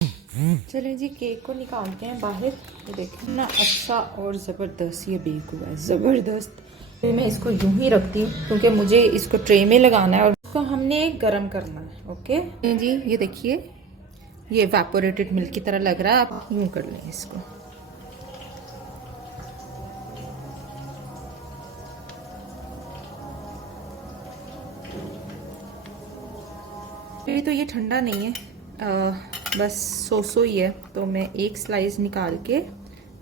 चले जी केक को निकालते हैं बाहर। ये देखिए ना, अच्छा और ज़बरदस्त ये बेक हुआ है, ज़बरदस्त। फिर मैं इसको यूं ही रखती हूँ क्योंकि मुझे इसको ट्रे में लगाना है और इसको हमने गर्म करना है। ओके जी, ये देखिए ये इवेपोरेटेड मिल्क की तरह लग रहा है। आप यूं कर लें इसको। अभी तो ये ठंडा नहीं है, बस सो ही है। तो मैं एक स्लाइस निकाल के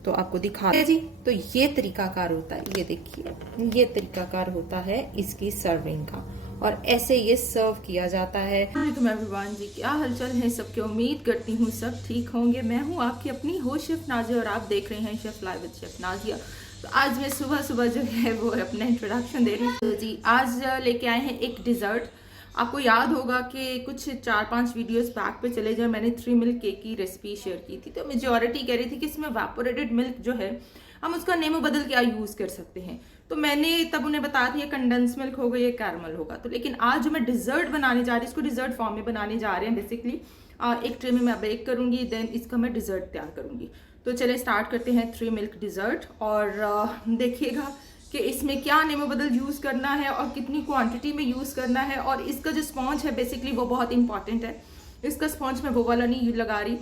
तो आपको दिखा जी। तो ये तरीकाकार होता है, ये देखिए ये तरीकाकार होता है इसकी सर्विंग का, और ऐसे ये सर्व किया जाता है। वालेकुम एवरीवन जी, क्या हालचाल है सबके। उम्मीद करती हूँ सब ठीक होंगे। मैं हूँ आपकी अपनी होस्ट शेफ नाजिया और आप देख रहे हैं chef live with chef Nazia. तो आज मैं सुबह सुबह जो है वो अपना इंट्रोडक्शन दे रही हूँ। तो जी आज लेके आए हैं एक डिज़र्ट। आपको याद होगा कि कुछ 4-5 वीडियोस बैक पे चले जाए, मैंने 3 मिल्क केक की रेसिपी शेयर की थी। तो मेजॉरिटी कह रही थी कि इसमें वेपोरेटेड मिल्क जो है हम उसका नेम बदल के यूज़ कर सकते हैं। तो मैंने तब उन्हें बताया था ये कंडेंस मिल्क होगा, ये कैरमल होगा। तो लेकिन आज जो मैं डिज़र्ट बनाने जा रही हूँ, इसको डिज़र्ट फॉर्म में बनाने जा रहे हैं बेसिकली। एक ट्रे में मैं बेक करूँगी, देन इसका मैं डिज़र्ट तैयार करूँगी। तो चले स्टार्ट करते हैं 3 मिल्क डिज़र्ट। और देखिएगा कि इसमें क्या नेमो बदल यूज़ करना है और कितनी क्वांटिटी में यूज़ करना है। और इसका जो स्पॉन्ज है बेसिकली वो बहुत इंपॉर्टेंट है। इसका स्पॉन्ज मैं वो वाला नहीं लगा रही,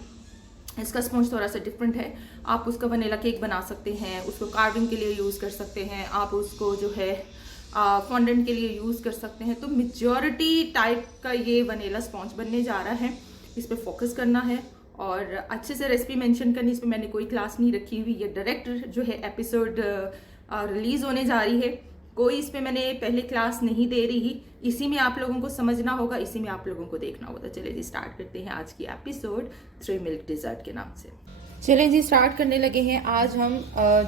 इसका स्पॉन्ज थोड़ा सा डिफरेंट है। आप उसका वनीला केक बना सकते हैं, उसको कार्विंग के लिए यूज़ कर सकते हैं, आप उसको जो है फॉन्डेंट के लिए यूज़ कर सकते हैं। तो मेजॉरिटी टाइप का ये वनीला स्पॉन्ज बनने जा रहा है, इस पर फोकस करना है और अच्छे से रेसिपी मेंशन करनी। इसमें मैंने कोई क्लास नहीं रखी हुई, ये डायरेक्ट जो है एपिसोड रिलीज होने जा रही है। कोई इस पे मैंने पहले क्लास नहीं दे रही, इसी में आप लोगों को समझना होगा, इसी में आप लोगों को देखना होगा। तो चलिए जी स्टार्ट करते हैं आज की एपिसोड 3 मिल्क डिज़र्ट के नाम से। चलें जी स्टार्ट करने लगे हैं। आज हम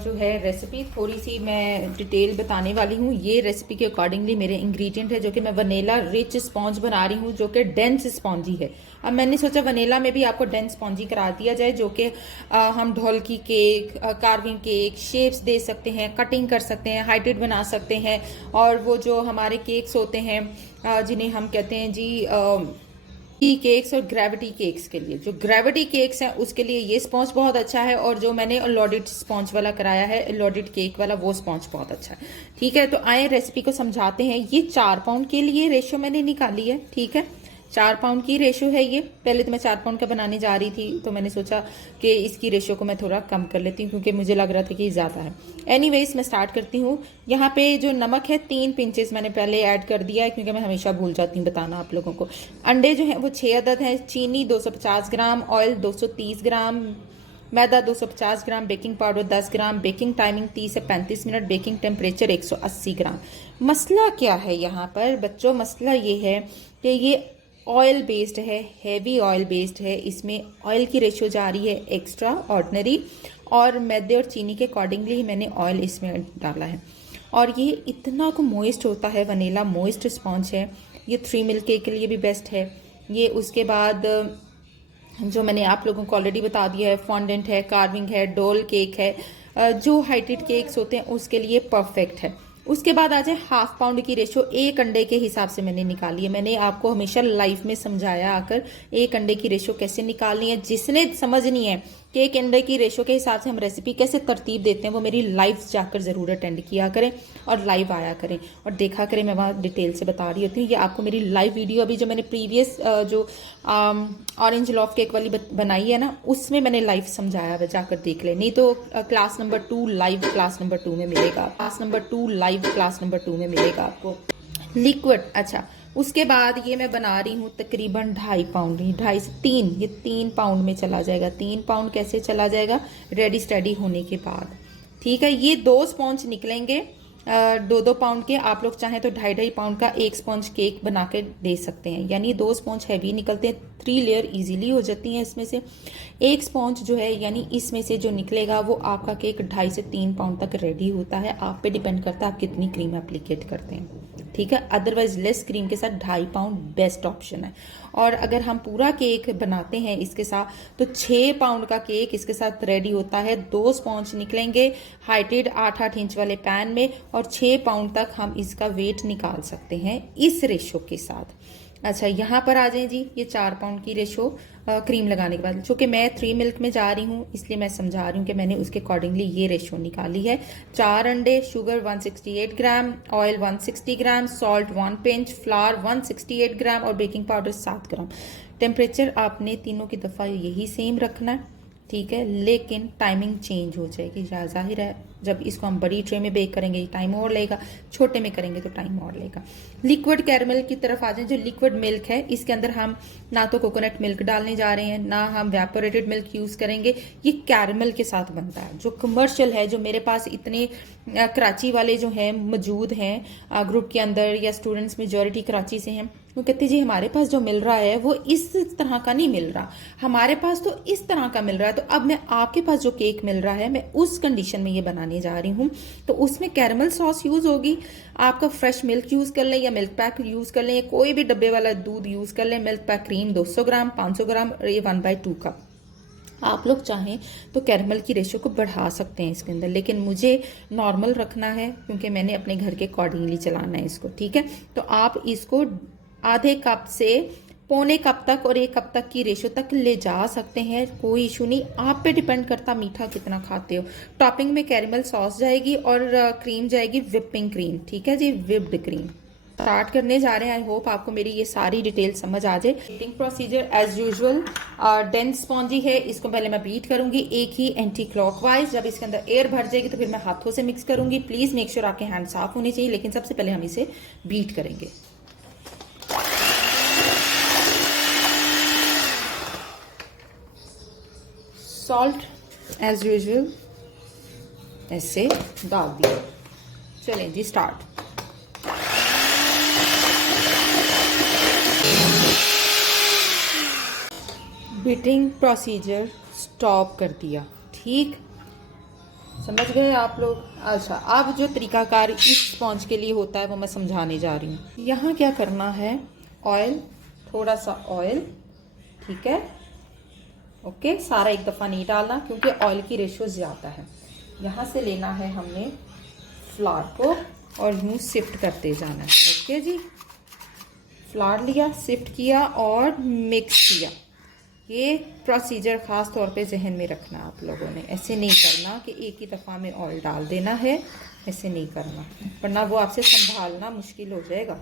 जो है रेसिपी थोड़ी सी मैं डिटेल बताने वाली हूँ। ये रेसिपी के अकॉर्डिंगली मेरे इंग्रेडिएंट है, जो कि मैं वनीला रिच स्पॉन्ज बना रही हूँ, जो कि डेंस स्पॉन्जी है। अब मैंने सोचा वनीला में भी आपको डेंस स्पॉन्जी करा दिया जाए, जो कि हम ढोलकी केक, कार्विंग केक, शेप्स दे सकते हैं, कटिंग कर सकते हैं, हाइटेड बना सकते हैं। और वो जो हमारे केक्स होते हैं जिन्हें हम कहते हैं जी केक्स और ग्रेविटी केक्स के लिए, जो ग्रेविटी केक्स हैं उसके लिए ये स्पॉन्ज बहुत अच्छा है। और जो मैंने लॉडेड स्पॉन्ज वाला कराया है, लॉडेड केक वाला, वो स्पॉन्ज बहुत अच्छा है। ठीक है, तो आए रेसिपी को समझाते हैं। ये 4 पाउंड के लिए रेशो मैंने निकाली है। ठीक है, 4 पाउंड की रेशो है ये। पहले तो मैं 4 पाउंड का बनाने जा रही थी, तो मैंने सोचा कि इसकी रेशो को मैं थोड़ा कम कर लेती हूँ क्योंकि मुझे लग रहा था कि ज़्यादा है। एनीवेज मैं स्टार्ट करती हूँ। यहाँ पे जो नमक है 3 पिंचेस मैंने पहले ऐड कर दिया है, क्योंकि मैं हमेशा भूल जाती हूँ बताना आप लोगों को। अंडे जो है वो 6 अदद हैं, चीनी 250 ग्राम, ऑयल 230 ग्राम, मैदा 250 ग्राम, बेकिंग पाउडर 10 ग्राम, बेकिंग टाइमिंग 30 से 35 मिनट, बेकिंग टेम्परेचर 180 ग्राम। मसला क्या है यहाँ पर बच्चों? मसला ये है कि ये ऑयल बेस्ड है, हैवी ऑयल बेस्ड है। इसमें ऑयल की रेशो जा रही है एक्स्ट्रा ऑर्डिनरी, और मैदे और चीनी के अकॉर्डिंगली ही मैंने ऑयल इसमें डाला है। और ये इतना को मोइस्ट होता है, वनीला मोइस्ट स्पॉन्ज है। ये 3 मिल्क केक के लिए भी बेस्ट है ये। उसके बाद जो मैंने आप लोगों को ऑलरेडी बता दिया है, फॉन्डेंट है, कार्विंग है, डोल केक है, जो हाइटेड केक्स होते हैं उसके लिए परफेक्ट है। उसके बाद आ जाए 1/2 पाउंड की रेशो, एक अंडे के हिसाब से मैंने निकाली है। मैंने आपको हमेशा लाइफ में समझाया आकर एक अंडे की रेशो कैसे निकालनी है। जिसने समझनी है कि एक अंडे की रेशो के हिसाब से हम रेसिपी कैसे तरतीब देते हैं, वो मेरी लाइव जाकर ज़रूर अटेंड किया करें और लाइव आया करें और देखा करें। मैं वहाँ डिटेल से बता रही होती हूँ। ये आपको मेरी लाइव वीडियो अभी जो मैंने प्रीवियस जो ऑरेंज लॉफ केक वाली बनाई है ना, उसमें मैंने लाइव समझाया है, जाकर देख ले। नहीं तो class number 2 live class number 2 में मिलेगा, class number 2 live class number 2 में मिलेगा आपको लिक्विड। अच्छा, उसके बाद ये मैं बना रही हूँ तकरीबन 2.5 पाउंड, 2.5 से 3, ये 3 पाउंड में चला जाएगा। 3 पाउंड कैसे चला जाएगा? रेडी स्टेडी होने के बाद। ठीक है, ये 2 स्पॉन्ज निकलेंगे 2-2 पाउंड के। आप लोग चाहें तो 2.5-2.5 पाउंड का एक स्पॉन्ज केक बना के दे सकते हैं, यानी 2 स्पॉन्ज हैवी निकलते हैं, 3 लेयर इजीली हो जाती हैं इसमें से। एक स्पॉन्ज जो है यानी इसमें से जो निकलेगा वो आपका केक 2.5 से 3 पाउंड तक रेडी होता है। आप पे डिपेंड करता है आप कितनी क्रीम एप्लीकेट करते हैं। ठीक है, अदरवाइज लेस क्रीम के साथ 2.5 पाउंड बेस्ट ऑप्शन है। और अगर हम पूरा केक बनाते हैं इसके साथ तो 6 पाउंड का केक इसके साथ रेडी होता है। 2 स्पॉन्ज निकलेंगे हाइटेड 8-8 इंच वाले पैन में, और 6 पाउंड तक हम इसका वेट निकाल सकते हैं इस रेशो के साथ। अच्छा, यहाँ पर आ जाए जी। ये 4 पाउंड की रेशो क्रीम लगाने के बाद, चूंकि मैं 3 मिल्क में जा रही हूँ इसलिए मैं समझा रही हूँ कि मैंने उसके अकॉर्डिंगली ये रेशो निकाली है। 4 अंडे, शुगर 168 ग्राम, ऑयल 160 ग्राम, सॉल्ट 1 पिंच, फ्लावर 168 ग्राम और बेकिंग पाउडर 7 ग्राम। टेम्परेचर आपने तीनों की दफ़ा यही सेम रखना है, ठीक है, लेकिन टाइमिंग चेंज हो जाएगी। जाहिर है जब इसको हम बड़ी ट्रे में बेक करेंगे टाइम और लेगा, छोटे में करेंगे तो टाइम और लेगा। लिक्विड कैरमल की तरफ आ जाए। जो लिक्विड मिल्क है इसके अंदर हम ना तो कोकोनट मिल्क डालने जा रहे हैं, ना हम वेपोरेटेड मिल्क यूज करेंगे। ये कैरमल के साथ बनता है। जो कमर्शियल है, जो मेरे पास इतने कराची वाले जो हैं मौजूद हैं ग्रुप के अंदर, या स्टूडेंट्स मेजोरिटी कराची से हैं, वो कहते जी हमारे पास जो मिल रहा है वो इस तरह का नहीं मिल रहा, हमारे पास तो इस तरह का मिल रहा है। तो अब मैं आपके पास जो केक मिल रहा है मैं उस कंडीशन में ये बनाने जा रही हूँ। तो उसमें कैरमल सॉस यूज होगी। आपका फ्रेश मिल्क यूज कर लें या मिल्क पैक यूज कर लें, या कोई भी डब्बे वाला दूध यूज कर लें। मिल्क पैक क्रीम 200 ग्राम, 500 ग्राम, ये 1/2 कप। आप लोग चाहें तो कैरमल की रेशो को बढ़ा सकते हैं इसके अंदर, लेकिन मुझे नॉर्मल रखना है क्योंकि मैंने अपने घर के अकॉर्डिंगली चलाना है इसको, ठीक है। तो आप इसको आधे कप से पौने कप तक और 1 कप तक की रेशो तक ले जा सकते हैं, कोई इशू नहीं। आप पे डिपेंड करता मीठा कितना खाते हो। टॉपिंग में कैरमल सॉस जाएगी और क्रीम जाएगी विपिंग क्रीम, ठीक है जी, विप्ड क्रीम। स्टार्ट करने जा रहे हैं। आई होप आपको मेरी ये सारी डिटेल समझ आ जाए। Beating procedure as usual, dense spongy है। इसको पहले मैं बीट करूंगी एक ही एंटी क्लॉकवाइज। जब इसके अंदर एयर भर जाएगी तो फिर मैं हाथों से मिक्स करूंगी। प्लीज मेक श्योर आपके हैंड साफ होने चाहिए, लेकिन सबसे पहले हम इसे बीट करेंगे। सॉल्ट एज यूजुअल ऐसे डाल दिया। चलें जी, स्टार्ट। बीटिंग प्रोसीजर स्टॉप कर दिया, ठीक, समझ गए आप लोग। अच्छा, अब जो तरीकाकार इस स्पॉन्ज के लिए होता है वो मैं समझाने जा रही हूँ। यहाँ क्या करना है, ऑयल, थोड़ा सा ऑयल, ठीक है, ओके, सारा एक दफ़ा नहीं डालना क्योंकि ऑयल की रेशो ज़्यादा है। यहाँ से लेना है हमने फ्लावर को और यूँ सिफ्ट करते जाना है, ओके जी। फ्लावर लिया, सिफ्ट किया और मिक्स किया। ये प्रोसीजर ख़ास तौर पे जहन में रखना आप लोगों ने। ऐसे नहीं करना कि एक ही दफ़ा में ऑयल डाल देना है, ऐसे नहीं करना, वरना वो आपसे संभालना मुश्किल हो जाएगा,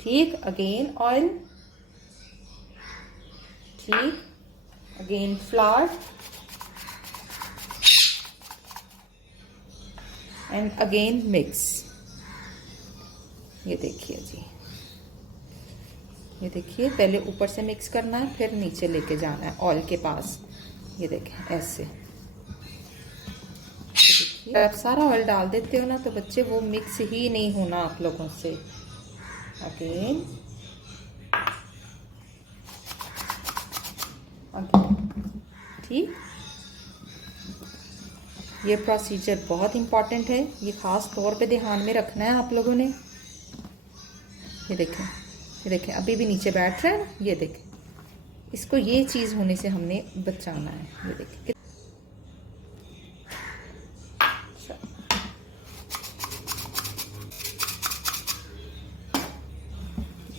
ठीक। अगेन ऑयल, ठीक, again flower and again mix. ये देखिए जी, ये देखिए, पहले ऊपर से मिक्स करना है फिर नीचे लेके जाना है ऑयल के पास। ये देखें ऐसे। देखिए आप सारा ऑयल डाल देते हो ना तो बच्चे वो मिक्स ही नहीं होना आप लोगों से। अगेन ठीक। ये प्रोसीजर बहुत इंपॉर्टेंट है, ये ख़ास तौर पे ध्यान में रखना है आप लोगों ने। ये देखें, ये देखें, अभी भी नीचे बैठ रहा है ना, ये देखें, इसको ये चीज़ होने से हमने बचाना है। ये देखें,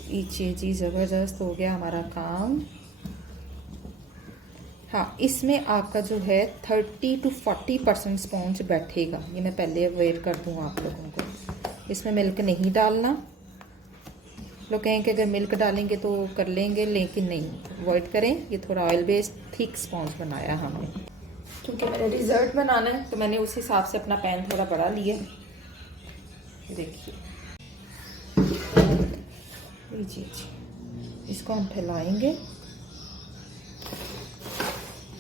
पीछे जी ज़बरदस्त हो गया हमारा काम। हाँ, इसमें आपका जो है 30 to 40% स्पॉन्ज बैठेगा। ये मैं पहले अवॉइड कर दूँ आप लोगों को। इसमें मिल्क नहीं डालना। लोग कहें कि अगर मिल्क डालेंगे तो कर लेंगे, लेकिन नहीं, अवॉइड करें। ये थोड़ा ऑयल बेस्ड थिक स्पॉन्ज बनाया हमने, क्योंकि मैंने डिज़र्ट बनाना है तो मैंने उस हिसाब से अपना पैन थोड़ा बड़ा लिया। देखिए जी, इसको हम फैलाएंगे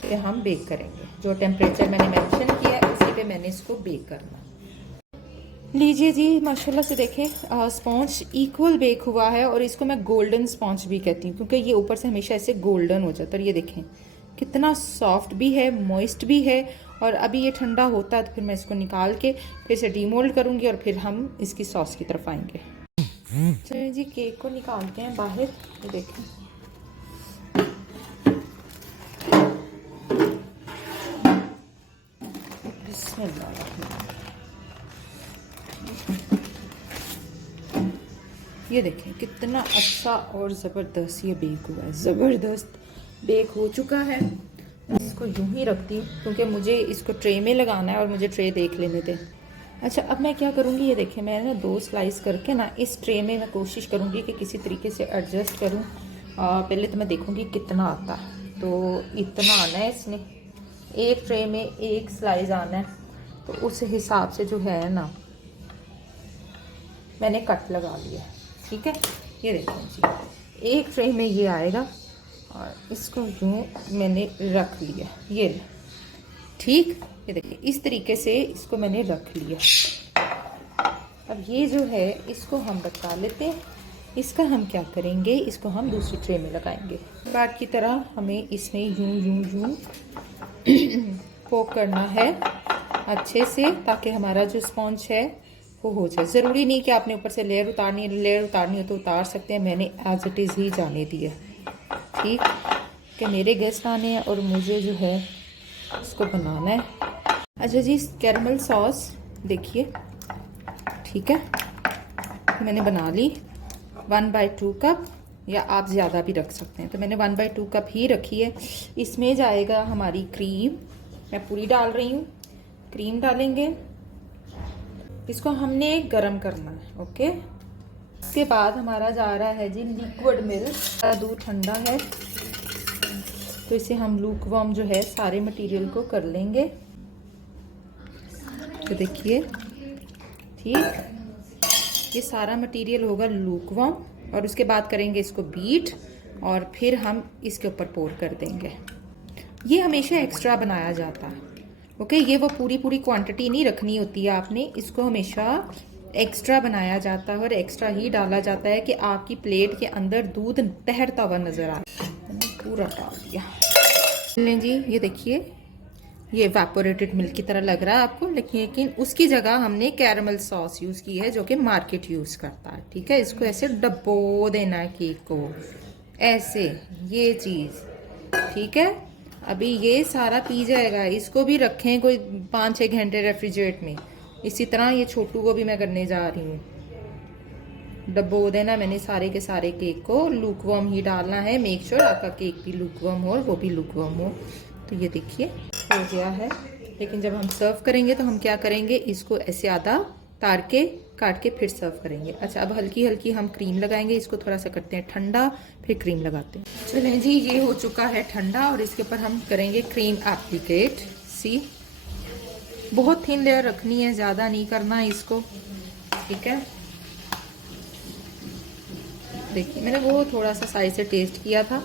कि हम बेक करेंगे। जो टेम्परेचर मैंने मेंशन किया है उसी पे मैंने इसको बेक करना। लीजिए जी, माशाल्लाह से देखें स्पॉन्ज इक्वल बेक हुआ है, और इसको मैं गोल्डन स्पॉन्ज भी कहती हूँ क्योंकि ये ऊपर से हमेशा ऐसे गोल्डन हो जाता है। और ये देखें कितना सॉफ्ट भी है, मॉइस्ट भी है। और अभी ये ठंडा होता है तो फिर मैं इसको निकाल के फिर से डीमोल्ड करूँगी और फिर हम इसकी सॉस की तरफ आएंगे। चलिए जी, केक को निकालते हैं बाहर। ये देखें, ये देखें कितना अच्छा और ज़बरदस्त ये बेक हुआ है, ज़बरदस्त बेक हो चुका है। इसको यूं ही रखती हूँ क्योंकि मुझे इसको ट्रे में लगाना है और मुझे ट्रे देख लेने दें। अच्छा, अब मैं क्या करूँगी, ये देखें मैं ना 2 स्लाइस करके ना इस ट्रे में मैं कोशिश करूँगी कि किसी तरीके से एडजस्ट करूँ। पहले तो मैं देखूँगी कितना आता है, तो इतना आना है इसमें, एक ट्रे में 1 स्लाइस आना है, तो उस हिसाब से जो है ना मैंने कट लगा लिया। ठीक है, ये देखें जी, एक ट्रे में ये आएगा और इसको यूँ मैंने रख लिया, ये ठीक, ये देखिए इस तरीके से इसको मैंने रख लिया। अब ये जो है इसको हम बता लेते हैं, इसका हम क्या करेंगे, इसको हम दूसरी ट्रे में लगाएंगे। बार की तरह हमें इसमें यूं यूं यूं पोक करना है अच्छे से, ताकि हमारा जो स्पॉन्ज है वो हो जाए। ज़रूरी नहीं कि आपने ऊपर से लेयर उतारनी हो तो उतार सकते हैं, मैंने एज इट इज़ ही जाने दिया। ठीक, कि मेरे गेस्ट आने हैं और मुझे जो है इसको बनाना है। अच्छा जी, कैरमल सॉस देखिए, ठीक है, मैंने बना ली 1/2 कप, या आप ज़्यादा भी रख सकते हैं, तो मैंने 1/2 कप ही रखी है। इसमें जाएगा हमारी क्रीम, मैं पूरी डाल रही हूँ, क्रीम डालेंगे, इसको हमने गरम करना है। ओके, इसके बाद हमारा जा रहा है जी लिक्विड मिल्क। दूध ठंडा है तो इसे हम लूक वार्म जो है सारे मटेरियल को कर लेंगे। तो देखिए, ठीक, ये सारा मटेरियल होगा लूक वार्म और उसके बाद करेंगे इसको बीट और फिर हम इसके ऊपर पोर कर देंगे। ये हमेशा एक्स्ट्रा बनाया जाता है। ओके, ये वो पूरी क्वांटिटी नहीं रखनी होती है आपने, इसको हमेशा एक्स्ट्रा बनाया जाता है और एक्स्ट्रा ही डाला जाता है कि आपकी प्लेट के अंदर दूध तैरता हुआ नजर आए। पूरा डाल दिया। लें जी, ये देखिए ये इवेपोरेटेड मिल्क की तरह लग रहा है आपको, लेकिन उसकी जगह हमने कैरमल सॉस यूज़ की है जो कि मार्केट यूज़ करता है। ठीक है, इसको ऐसे डबो देना है केक को, ऐसे ये चीज़। ठीक है, अभी ये सारा पी जाएगा, इसको भी रखें कोई 5-6 घंटे रेफ्रिजरेट में। इसी तरह ये छोटू को भी मैं करने जा रही हूँ, डबो देना मैंने सारे के सारे केक को। लूकवार्म ही डालना है, मेक श्योर आपका केक भी लूकवार्म हो और वो भी लूकवार्म हो। तो ये देखिए हो गया है, लेकिन जब हम सर्व करेंगे तो हम क्या करेंगे, इसको ऐसे आधा तार के काट के फिर सर्व करेंगे। अच्छा, अब हल्की हल्की हम क्रीम लगाएंगे, इसको थोड़ा सा करते हैं ठंडा, फिर क्रीम लगाते हैं। चलें जी, ये हो चुका है ठंडा और इसके ऊपर हम करेंगे क्रीम एप्लीकेट। सी, बहुत थिन लेयर रखनी है, ज़्यादा नहीं करना है इसको। ठीक है, देखिए मैंने वो थोड़ा सा साइज से टेस्ट किया था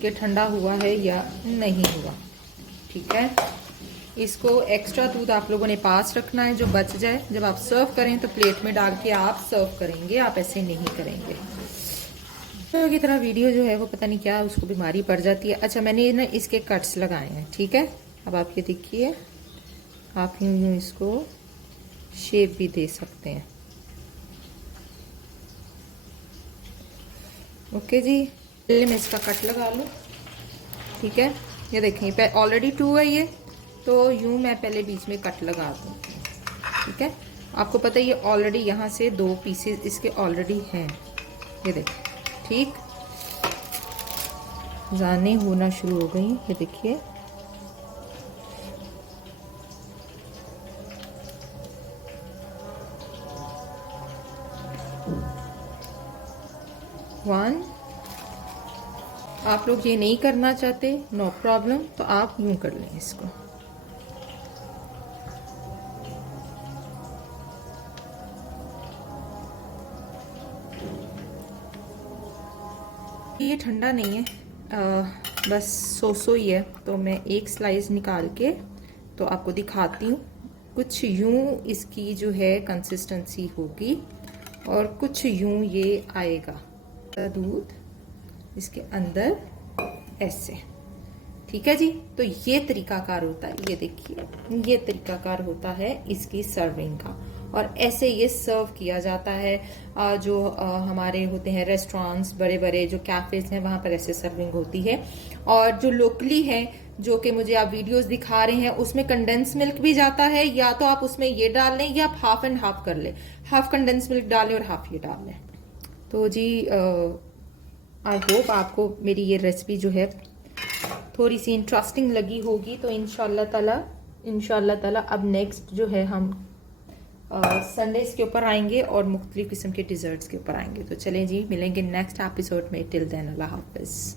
कि ठंडा हुआ है या नहीं हुआ। ठीक है, इसको एक्स्ट्रा दूध आप लोगों ने पास रखना है, जो बच जाए जब आप सर्व करें तो प्लेट में डाल के आप सर्व करेंगे, आप ऐसे नहीं करेंगे। तो की तरह वीडियो जो है वो पता नहीं क्या उसको बीमारी पड़ जाती है। अच्छा, मैंने ना इसके कट्स लगाए हैं। ठीक है, अब आप ये देखिए, आप यूँ यूँ इसको शेप भी दे सकते हैं। ओके जी, पहले मैं इसका कट लगा लूँ। ठीक है, ये देखिए ऑलरेडी 2 है ये, तो यूँ मैं पहले बीच में कट लगा दूँ। ठीक है, आपको पता है ये ऑलरेडी यहाँ से 2 पीसेस इसके ऑलरेडी हैं, ये देखिए। ठीक, जाने होना शुरू हो गई, ये देखिए। वन, आप लोग ये नहीं करना चाहते, नो प्रॉब्लम, तो आप यूं कर लें इसको। ये ठंडा नहीं है, बस सो ही है, तो मैं एक स्लाइस निकाल के तो आपको दिखाती हूँ। कुछ यूं इसकी जो है कंसिस्टेंसी होगी और कुछ यूं ये आएगा दूध इसके अंदर ऐसे। ठीक है जी, तो ये तरीकाकार होता है, ये देखिए ये तरीकाकार होता है इसकी सर्विंग का, और ऐसे ये सर्व किया जाता है। जो हमारे होते हैं रेस्टोरेंट्स, बड़े बड़े जो कैफेज हैं, वहां पर ऐसे सर्विंग होती है। और जो लोकली है, जो कि मुझे आप वीडियोस दिखा रहे हैं, उसमें कंडेंस मिल्क भी जाता है, या तो आप उसमें ये डाल लें या आप हाफ एंड हाफ कर लें, हाफ कंडेंस मिल्क डालें और हाफ ये डाल लें। तो जी आई होप आपको मेरी ये रेसिपी जो है थोड़ी सी इंटरेस्टिंग लगी होगी। तो इंशाल्लाह ताला अब नेक्स्ट जो है हम संडेज के ऊपर आएंगे और मुख्तलिफ किस्म के डिज़र्ट्स के ऊपर आएंगे। तो चलें जी, मिलेंगे नेक्स्ट एपिसोड में। टिल देन अल्लाह हाफिज़।